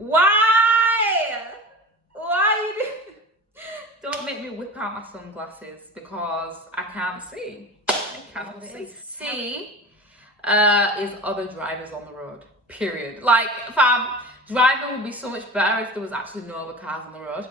Why? Why you do? Don't make me whip out my sunglasses because I can't see. I cannot see. See is other drivers on the road. Period. Like, fam, driving would be so much better if there was actually no other cars on the road.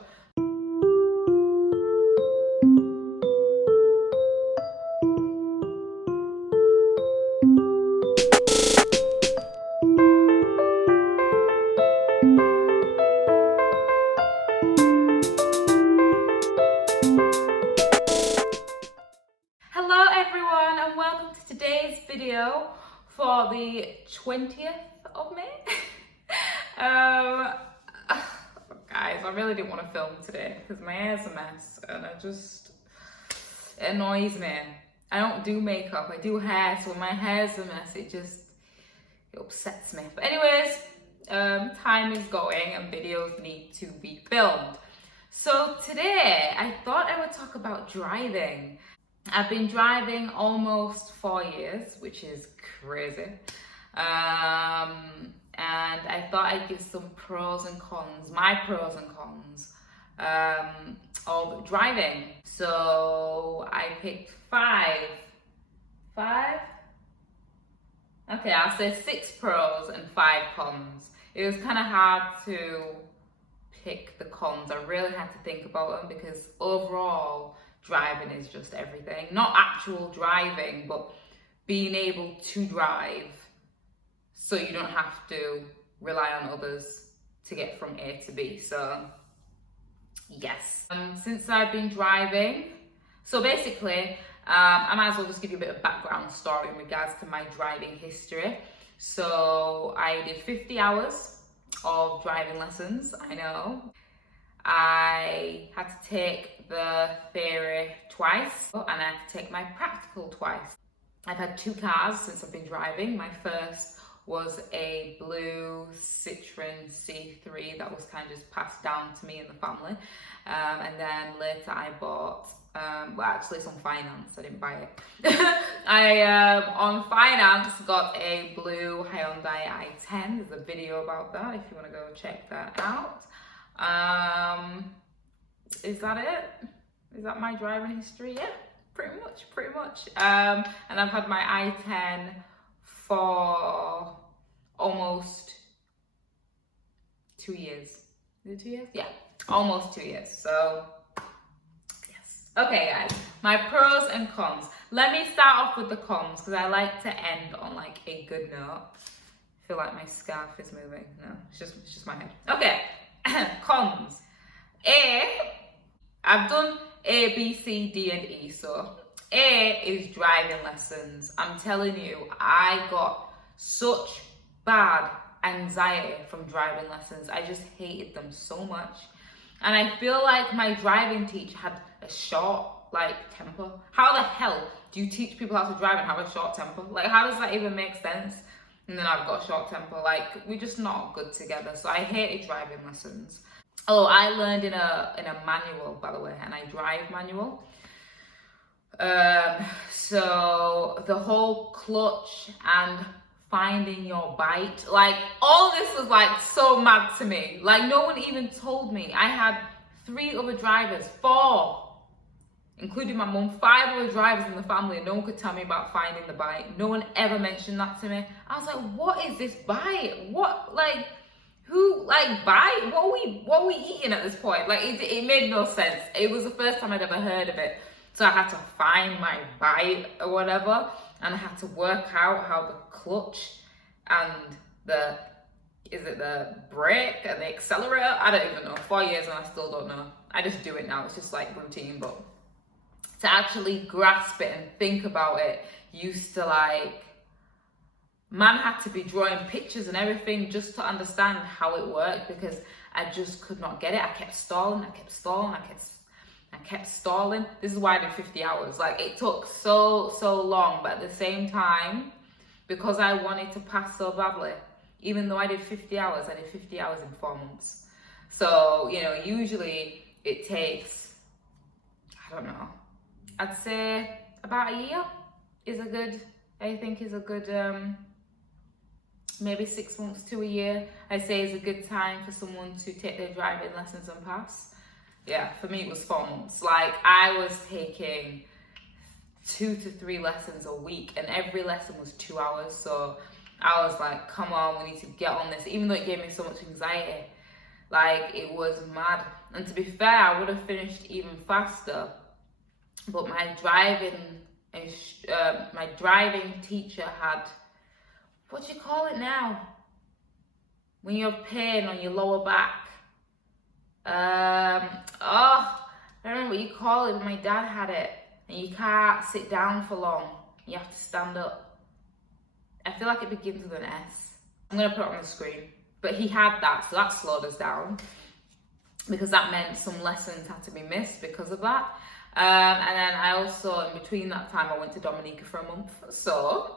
Hello everyone and welcome to today's video for the 20th of May. Guys, I really didn't want to film today because my hair's a mess and it annoys me. I don't do makeup, I do hair, so when my hair's a mess it upsets me. But anyways, time is going and videos need to be filmed. So today I thought I would talk about driving. I've been driving almost 4 years, which is crazy. And I thought I'd give some pros and cons, my pros and cons of driving. So I picked five? Okay, I'll say 6 pros and 5 cons. It was kind of hard to pick the cons. I really had to think about them because overall, driving is just everything. Not actual driving, but being able to drive so you don't have to rely on others to get from A to B. So, yes. Since I've been driving, so basically, I might as well just give you a bit of background story in regards to my driving history. So, I did 50 hours of driving lessons, I know. I had to take the theory twice and I had to take my practical twice. I've had 2 cars since I've been driving. My first was a blue Citroen C3 that was kind of just passed down to me in the family. And then later I bought, well actually it's on finance, I didn't buy it. I, on finance, got a blue Hyundai i10. There's a video about that if you want to go check that out. Is that it? Is that my driving history? Yeah, pretty much. And I've had my i10 for almost 2 years. Is it 2 years? Yeah, almost 2 years. So, yes. Okay, guys, my pros and cons. Let me start off with the cons because I like to end on like a good note. I feel like my scarf is moving. No, it's just my head. Okay. Cons. I've done A, B, C, D, and E. So A is driving lessons. I'm telling you, I got such bad anxiety from driving lessons. I just hated them so much. And I feel like my driving teacher had a short, temper. How the hell do you teach people how to drive and have a short temper? Like, how does that even make sense? And then I've got a short temper. Like, we're just not good together. So I hated driving lessons. Oh, I learned in a manual, by the way, and I drive manual. So the whole clutch and finding your bite, all this was so mad to me. No one even told me. I had 3 other drivers, 4, including my mum, 5 other drivers in the family, and no one could tell me about finding the bite. No one ever mentioned that to me. I was like, what is this bite? What, who bite? What are we eating at this point? It made no sense. It was the first time I'd ever heard of it. So I had to find my bite or whatever, and I had to work out how the clutch and the brake and the accelerator, I don't even know. 4 years and I still don't know. I just do it now. It's just routine, but to actually grasp it and think about it used to man had to be drawing pictures and everything just to understand how it worked because I just could not get it. I kept stalling. This is why I did 50 hours. It took so long, but at the same time, because I wanted to pass so badly, even though I did 50 hours, I did 50 hours in 4 months. So, usually it takes, I don't know, I'd say about a year is a good maybe 6 months to a year, I'd say is a good time for someone to take their driving lessons and pass. Yeah, for me it was 4 months. Like, I was taking 2 to 3 lessons a week, and every lesson was 2 hours. So I was like, come on, we need to get on this, even though it gave me so much anxiety. Like, it was mad. And to be fair, I would have finished even faster, but my driving teacher had, what do you call it now? When you have pain on your lower back. I don't know what you call it, but my dad had it. And you can't sit down for long. You have to stand up. I feel like it begins with an S. I'm going to put it on the screen. But he had that, so that slowed us down. Because that meant some lessons had to be missed because of that. And then I also, in between that time, I went to Dominica for a month. So,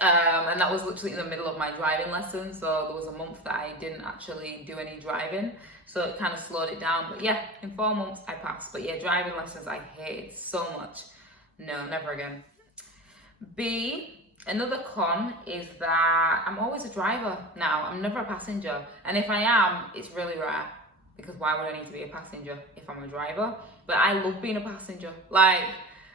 and that was literally in the middle of my driving lesson. So there was a month that I didn't actually do any driving. So it kind of slowed it down. But yeah, in 4 months I passed. But yeah, driving lessons I hated so much. No, never again. B, another con is that I'm always a driver now. I'm never a passenger. And if I am, it's really rare. Because why would I need to be a passenger if I'm a driver? But I love being a passenger. Like,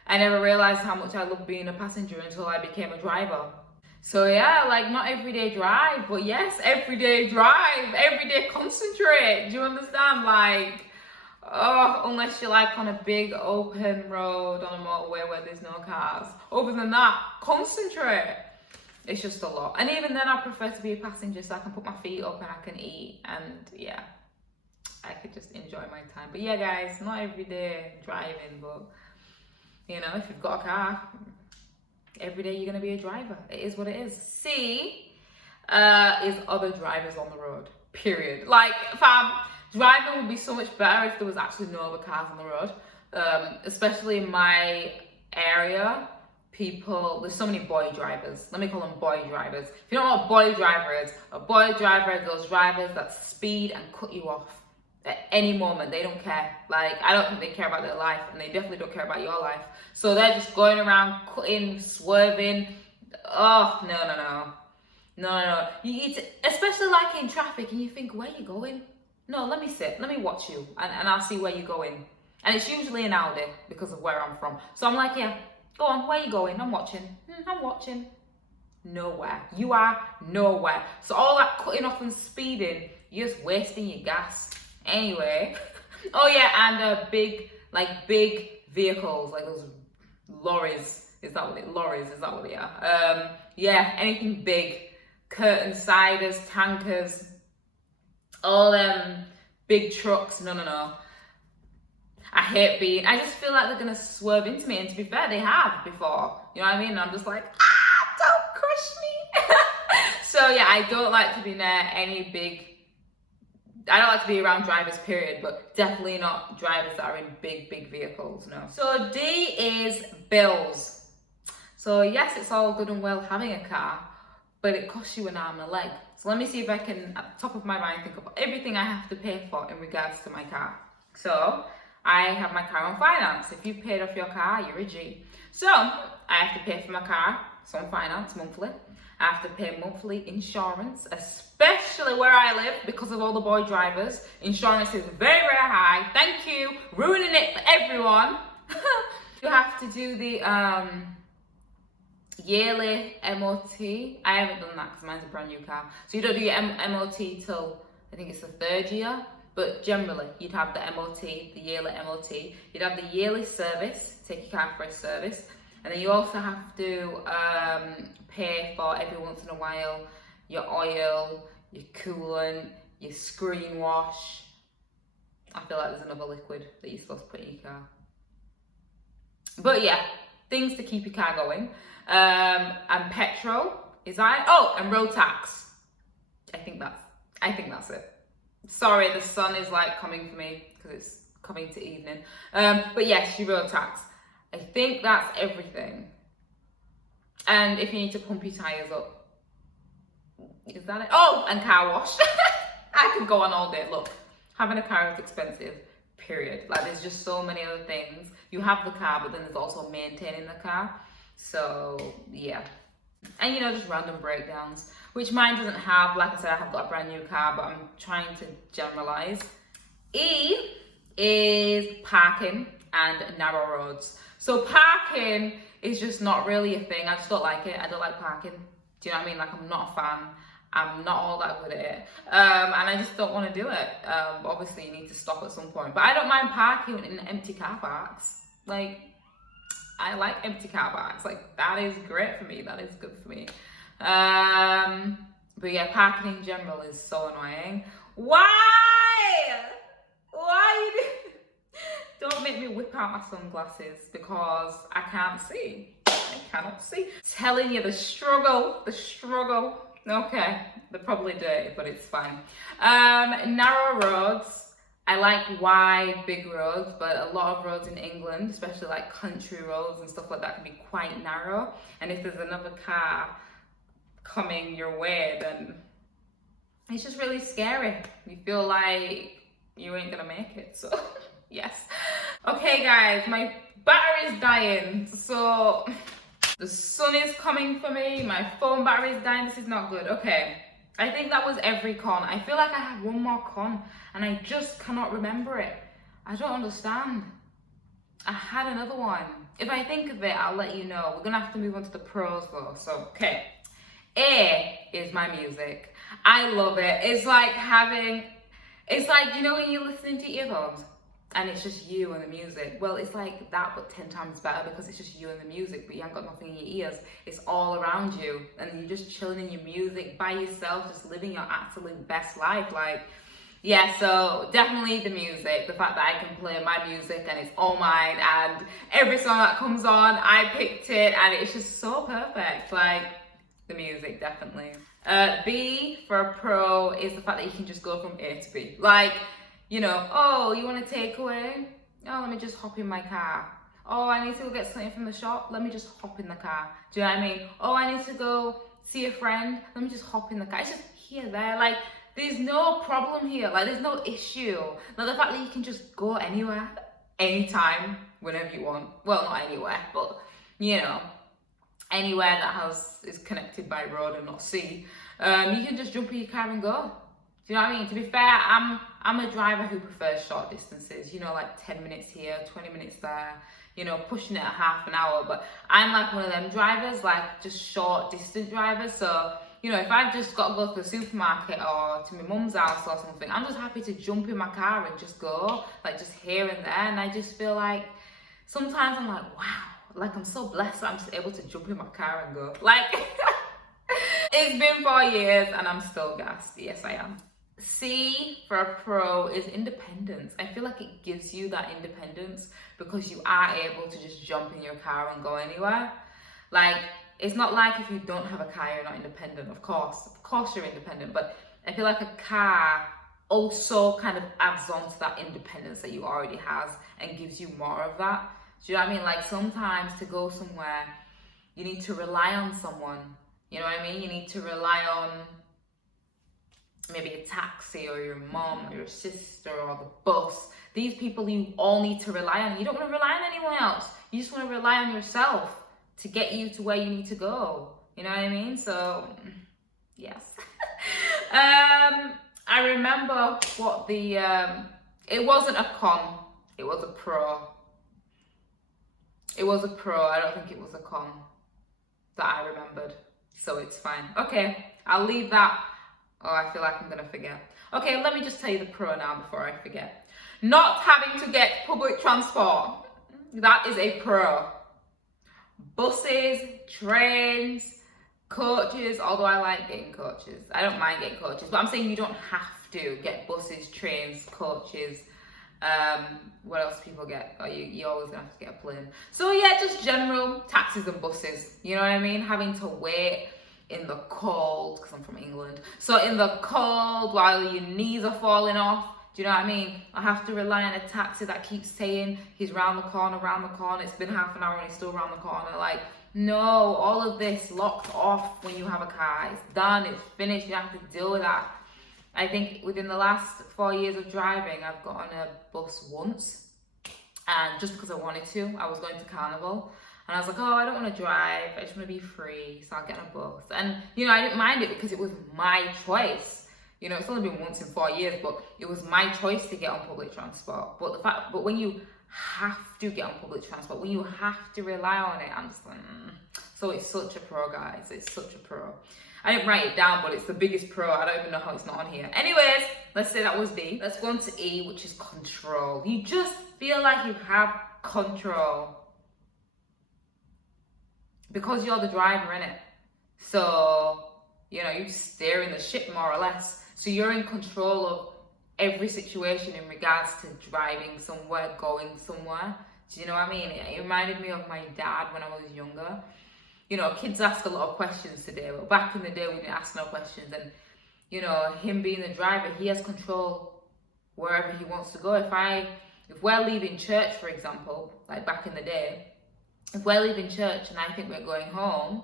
I never realized how much I loved being a passenger until I became a driver. So yeah, like, not everyday drive, but yes, everyday drive, everyday concentrate. Do you understand? Like, oh, unless you're like on a big open road on a motorway where there's no cars. Other than that, concentrate. It's just a lot. And even then, I prefer to be a passenger so I can put my feet up and I can eat. And yeah, I could just enjoy my time. But yeah, guys, not everyday driving, but you know, if you've got a car, every day you're going to be a driver. It is what it is. C is other drivers on the road, period. Like, fam, driving would be so much better if there was actually no other cars on the road. Especially in my area, there's so many boy drivers. Let me call them boy drivers. If you don't know what a boy driver is, a boy driver is those drivers that speed and cut you off at any moment. They don't care. Like, I don't think they care about their life, and they definitely don't care about your life. So they're just going around cutting, swerving. Oh, no. You need to, especially like in traffic, and you think, where are you going? No, let me sit, let me watch you, and I'll see where you're going. And it's usually an Audi because of where I'm from. So I'm like, yeah, go on, where are you going? I'm watching. I'm watching. Nowhere. You are nowhere. So all that cutting off and speeding, you're just wasting your gas. Anyway. Oh yeah, and big vehicles, like those lorries. Lorries, is that what they are? Yeah, anything big. Curtain siders, tankers, all them big trucks. No. I just feel like they're gonna swerve into me, and to be fair, they have before. You know what I mean? And I'm just like, don't crush me. So yeah, I don't like to be near I don't like to be around drivers, period, but definitely not drivers that are in big vehicles, no. So D is bills. So yes, it's all good and well having a car, but it costs you an arm and a leg. So let me see if I can, at the top of my mind, think of everything I have to pay for in regards to my car. So I have my car on finance. If you've paid off your car, you're a G. So I have to pay for my car, it's on finance monthly. I have to pay monthly insurance, especially where I live because of all the boy drivers. Insurance is very high. Thank you, ruining it for everyone. You have to do the yearly MOT. I haven't done that because mine's a brand new car. So you don't do your MOT till, I think it's the 3rd year. But generally, you'd have the MOT, the yearly MOT. You'd have the yearly service, take your car for a service. And then you also have to pay for, every once in a while, your oil, your coolant, your screen wash. I feel like there's another liquid that you're supposed to put in your car. But yeah, things to keep your car going. And petrol, and road tax. I think that's it. Sorry, the sun is like coming for me because it's coming to evening. But yes, your road tax. I think that's everything. And if you need to pump your tyres up. Is that it? Oh, and car wash. I could go on all day. Look, having a car is expensive, period. Like, there's just so many other things. You have the car, but then there's also maintaining the car. So, yeah. And, just random breakdowns. which mine doesn't have. Like I said, I have got a brand new car, but I'm trying to generalize. E is parking and narrow roads. So parking is just not really a thing. I just don't like it. I don't like parking. Do you know what I mean? Like, I'm not a fan. I'm not all that good at it. And I just don't want to do it. Obviously, you need to stop at some point. But I don't mind parking in empty car parks. Like, I like empty car parks. Like, that is great for me. That is good for me. But yeah, parking in general is so annoying. Why? Why you do? Don't make me whip out my sunglasses because I can't see. I cannot see. Telling you the struggle. Okay, they're probably dirty, but it's fine. Narrow roads. I like wide, big roads, but a lot of roads in England, especially like country roads and stuff like that, can be quite narrow. And if there's another car coming your way, then it's just really scary. You feel like you ain't gonna make it, so yes. Okay guys, my battery's dying, so the sun is coming for me, my phone battery is dying. This is not good. Okay, I think that was every con. I feel like I have one more con and I just cannot remember it. I don't understand. I had another one. If I think of it, I'll let you know. We're gonna have to move on to the pros though, so okay. A is my music. I love it. It's like, you know when you're listening to earphones and it's just you and the music? Well, it's like that, but 10 times better because it's just you and the music, but you haven't got nothing in your ears. It's all around you and you're just chilling in your music by yourself, just living your absolute best life. Like, yeah, so definitely the music, the fact that I can play my music and it's all mine, and every song that comes on, I picked it and it's just so perfect. Like, the music, definitely. B for a pro is the fact that you can just go from A to B. Like, you know, oh, you want a takeaway? Oh, let me just hop in my car. Oh, I need to go get something from the shop. Let me just hop in the car. Do you know what I mean? Oh, I need to go see a friend. Let me just hop in the car. It's just here, there. Like, there's no problem here. Like, there's no issue. Like, the fact that you can just go anywhere, anytime, whenever you want. Well, not anywhere, but, you know, anywhere that is connected by road and not sea. You can just jump in your car and go. Do you know what I mean? To be fair, I'm a driver who prefers short distances, you know, like 10 minutes here, 20 minutes there, you know, pushing it at half an hour. But I'm like one of them drivers, like just short distance drivers. So, you know, if I've just got to go to the supermarket or to my mum's house or something, I'm just happy to jump in my car and just go, like just here and there. And I just feel like sometimes I'm like, wow, like I'm so blessed that I'm just able to jump in my car and go. Like, it's been 4 years and I'm still gassed. Yes, I am. C for a pro is independence. I feel like it gives you that independence because you are able to just jump in your car and go anywhere. Like, it's not like if you don't have a car, you're not independent. Of course you're independent, but I feel like a car also kind of adds on to that independence that you already have and gives you more of that. Do you know what I mean? Like, sometimes to go somewhere, you need to rely on someone. You know what I mean? You need to rely on maybe a taxi or your mom or your sister or the bus. These people you all need to rely on. You don't want to rely on anyone else. You just want to rely on yourself to get you to where you need to go. You know what I mean? So, yes. I remember what the, it wasn't a con, it was a pro. It was a pro, I don't think it was a con that I remembered. So it's fine. Okay, I'll leave that. Oh, I feel like I'm gonna forget. Okay, let me just tell you the pro now before I forget. Not having to get public transport. That is a pro. Buses, trains, coaches, although I like getting coaches. I don't mind getting coaches, but I'm saying you don't have to get buses, trains, coaches. What else people get? Oh, you always gonna have to get a plane. So yeah, just general taxis and buses. You know what I mean? Having to wait in the cold, because I'm from England. So in the cold, while your knees are falling off, do you know what I mean? I have to rely on a taxi that keeps saying he's round the corner, it's been half an hour and he's still round the corner. Like, no, all of this locked off when you have a car. It's done, it's finished, you have to deal with that. I think within the last 4 years of driving, I've got on a bus once. And just because I wanted to, I was going to Carnival. And I was like, oh, I don't want to drive. I just want to be free. So I'll get on a bus. And, you know, I didn't mind it because it was my choice. You know, it's only been once in 4 years, but it was my choice to get on public transport. But when you have to get on public transport, when you have to rely on it, I'm just like, So it's such a pro, guys. It's such a pro. I didn't write it down, but it's the biggest pro. I don't even know how it's not on here. Anyways, let's say that was D. Let's go on to E, which is control. You just feel like you have control because you're the driver, innit? So, you know, you're steering the ship more or less. So you're in control of every situation in regards to driving somewhere, going somewhere. Do you know what I mean? It reminded me of my dad when I was younger. You know, kids ask a lot of questions today, but back in the day we didn't ask no questions. And, you know, him being the driver, he has control wherever he wants to go. If we're leaving church, for example, like back in the day, if we're leaving church and I think we're going home,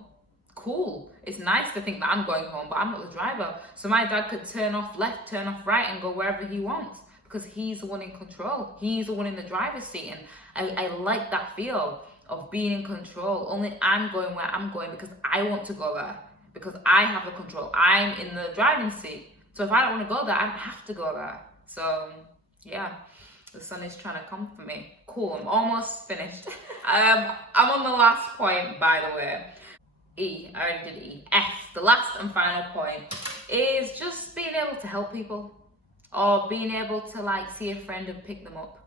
cool. It's nice to think that I'm going home, but I'm not the driver. So my dad could turn off left, turn off right, and go wherever he wants because he's the one in control. He's the one in the driver's seat. And I like that feel of being in control. Only I'm going where I'm going because I want to go there, because I have the control. I'm in the driving seat. So if I don't want to go there, I have to go there. So yeah, the sun is trying to come for me. Cool, I'm almost finished. I'm on the last point, by the way. E, I already did E. F, the last and final point, is just being able to help people, or being able to like see a friend and pick them up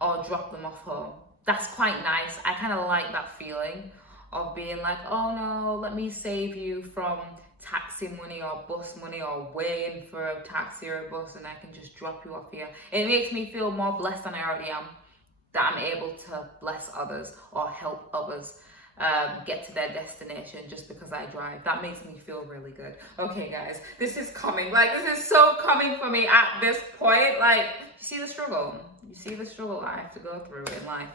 or drop them off home. That's quite nice. I kind of like that feeling of being like, oh no, let me save you from taxi money or bus money or waiting for a taxi or a bus, and I can just drop you off here. It makes me feel more blessed than I already am, that I'm able to bless others or help others get to their destination just because I drive. That makes me feel really good. Okay, guys, this is coming. Like, this is so coming for me at this point. Like, you see the struggle? You see the struggle I have to go through in life.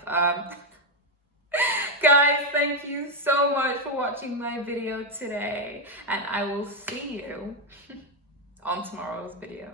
Guys, thank you so much for watching my video today, and I will see you on tomorrow's video.